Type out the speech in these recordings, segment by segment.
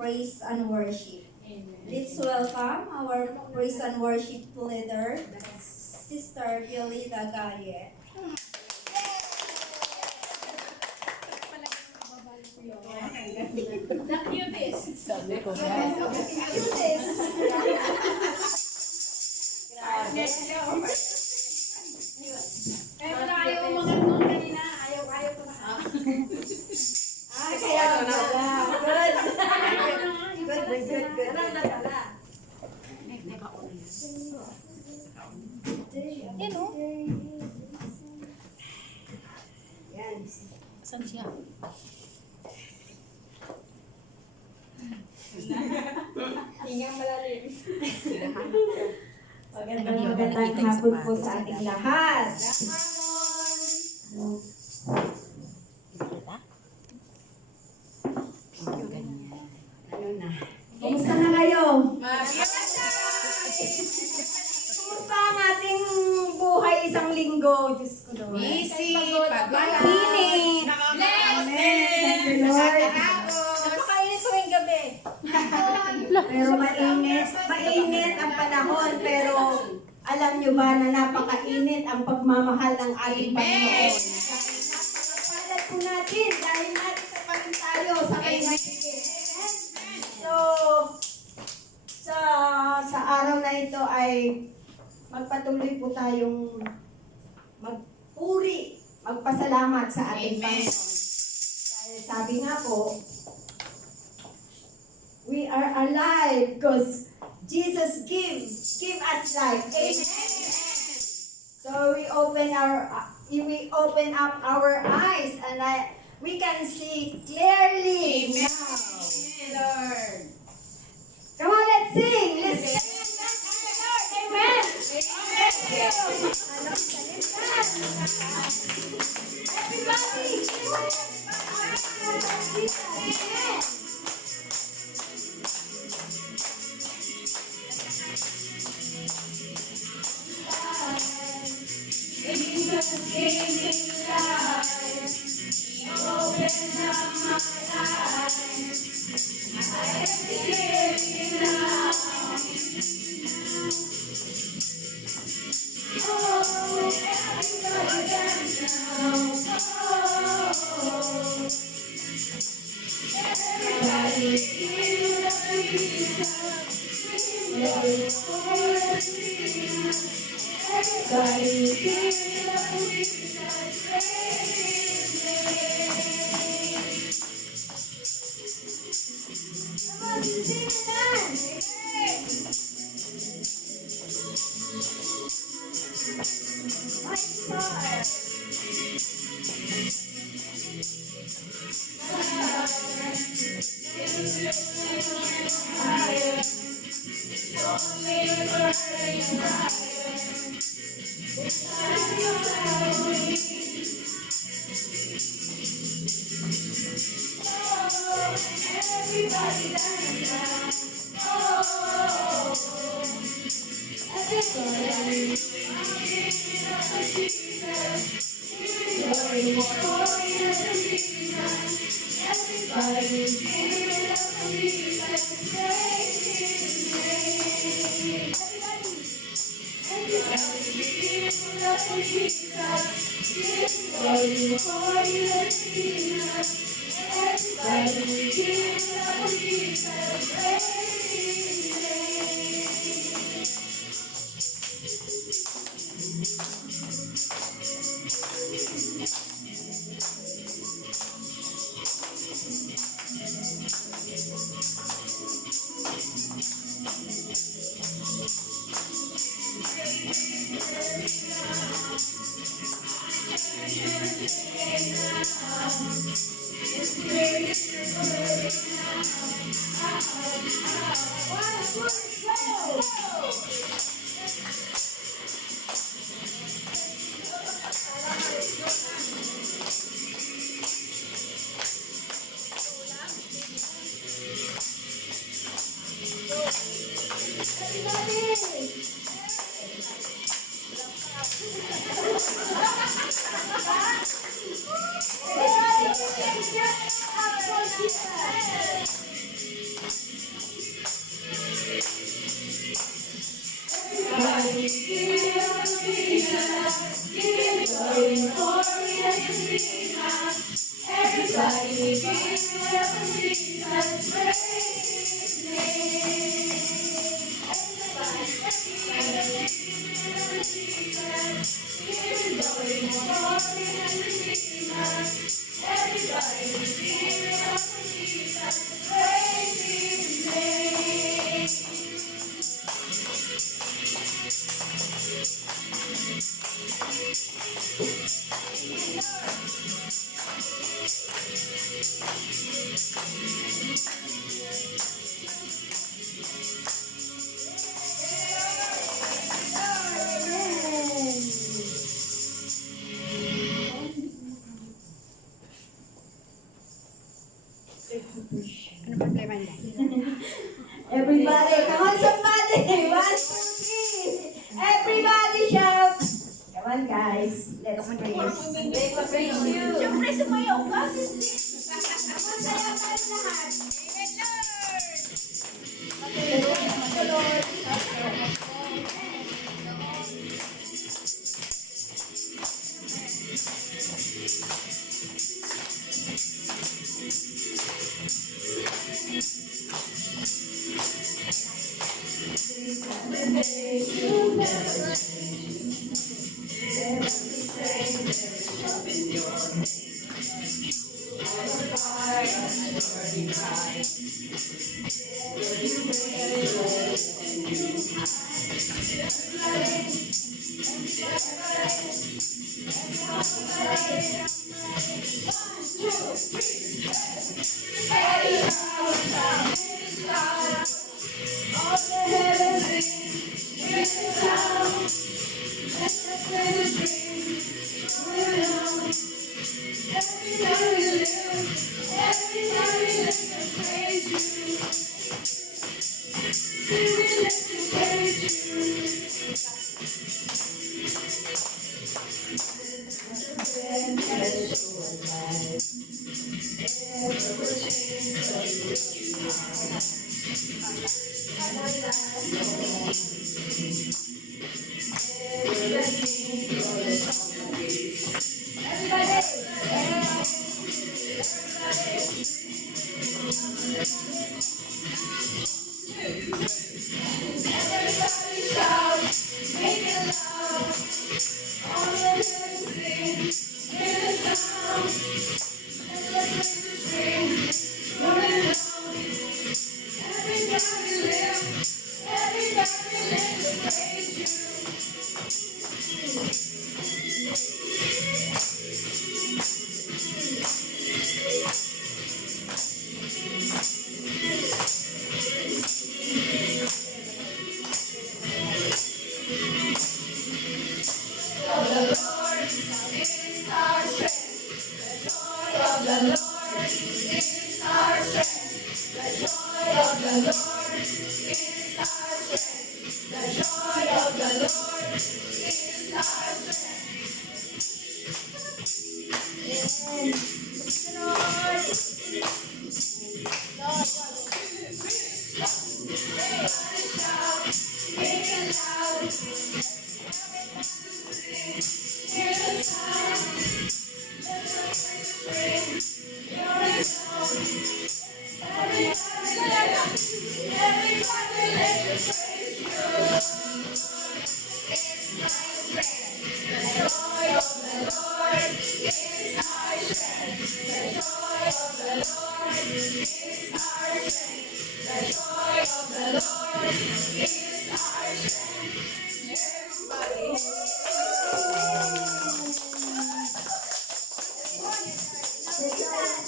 praise and worship. Amen. Let's welcome our praise and worship leader, Sister Yolita Gaye. The cutest. Sabi ko nga. Kaya pala ayaw mga noon kanina. Ayaw ko na. Kaya pala. Good. Yan o. Yan. Saan siya? Hingang malalim. Magandang hapon po sa ating lahat. Kumusta na kayo? Kumusta ang ating buhay isang linggo? Diyos ko doon. Busy, pagod. Init. Thank you, Lord. Napakainit ko yung gabi. Pero mainit ang panahon, pero alam nyo ba na napakainit ang pagmamahal ng ating Panginoon. Napakapalad po natin dahil narito pa rin tayo sa kanyang higit. So, sa araw na ito ay magpatuloy po tayong magpuri, magpasalamat sa ating Panginoon. Dahil sabi nga po, we are alive because Jesus give us life. Amen. So we open up our eyes and we can see clearly now. Lord. Come on, let's sing. Let's sing. Lord. Amen. Thank you. Everybody. Amen. Jesus gave me life. He opened up my eyes. I am living now. Oh, everybody dance now. Oh, everybody feel the Jesus. Everybody feel the Jesus. Praise His name. Come on, sing it dance. My star. Everybody dance now. Oh, everybody. Glory, glory to Jesus. Everybody give it up to Jesus. Praise His name. Everybody give it up to Jesus. Glory, glory to Jesus. Everybody give it up to Jesus. Praise His name. Somebody, come on, somebody. 1, 2, 3. Everybody shout. Come on, guys. Let's praise. Siyempre, sumayaw ka. Masaya tayo lahat.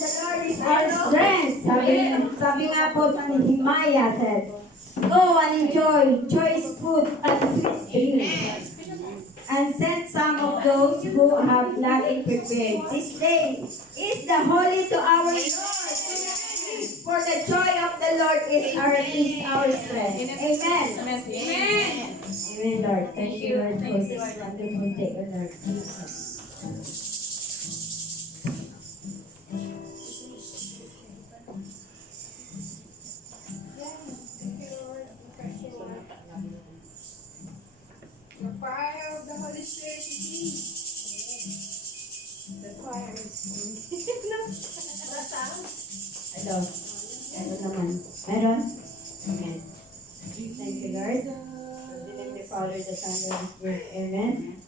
The Lord is our strength. Sabi nga po sa Nehemiah said, go and enjoy choice food and sweet drink. And send some of those who have nothing prepared. This day is the holy to our Lord. For the joy of the Lord is our strength. Amen. Amen, Lord. Thank you, Lord, for this wonderful day, O Lord Jesus. The fire of the Holy Spirit is in. The fire is Hello. Meron naman. Meron? Amen. Thank you, Lord. In the name of the Father, the Son, and the Holy Spirit. Amen.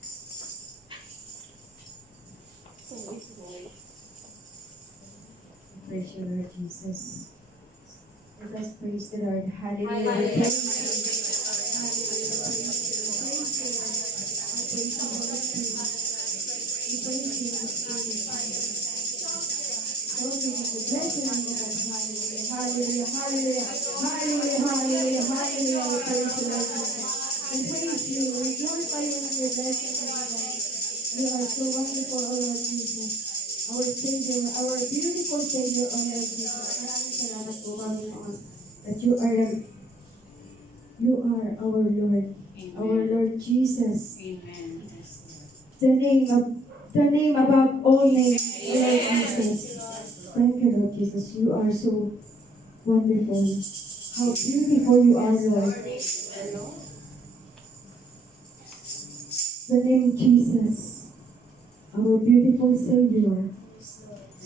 Praise you, Lord Jesus. Let us praise the Lord. Hallelujah. Hallelujah, hallelujah, hallelujah, hallelujah, hallelujah. We praise you, Lord Jesus. We praise you. We glorify you in your blessing, Lord. You are so wonderful, O Lord Jesus. Our Savior, our beautiful Savior, O Lord Jesus. Maraming salamat po, Panginoon, that you are You are our Lord, our Lord Jesus. Amen. The name above all names, Lord Jesus. Thank you, Lord Jesus. You are so wonderful. How beautiful you are, Lord. The name Jesus, our beautiful Savior.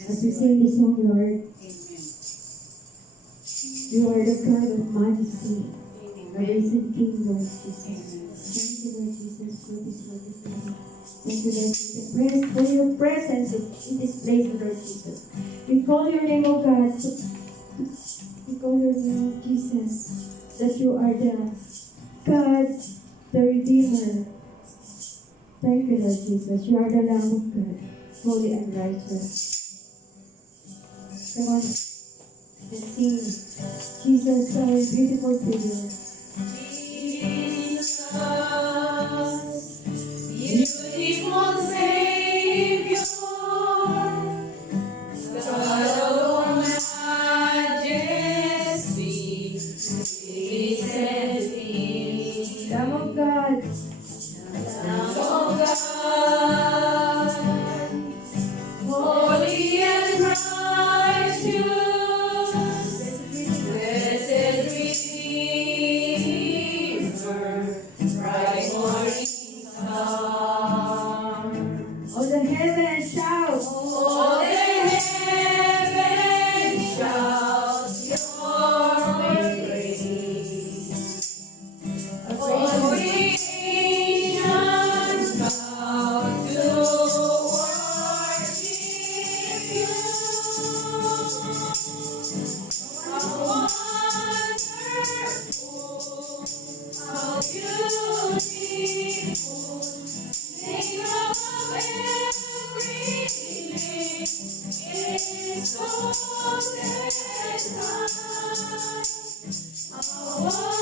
As we sing the song, Lord, you are the God of majesty, the risen King, Lord Jesus. Thank you, Lord Jesus, for this wonderful. Thank you, Lord, for your presence in this place, Lord Jesus. We call your name, O God. We call your name, Jesus, that you are the God, the Redeemer. Thank you, Lord Jesus. You are the Lamb of God, holy and righteous. Come on and sing, Jesus, our beautiful Savior. Jesus, beautiful Savior, God of majesty, grace and peace. Lamb of God, Lamb of God, holy and righteous, blessed Redeemer, bright morning star. all the heavens shout. All the heavens shout your praise. All creations bow to worship you. How wonderful, how beautiful, name above every name is so high. How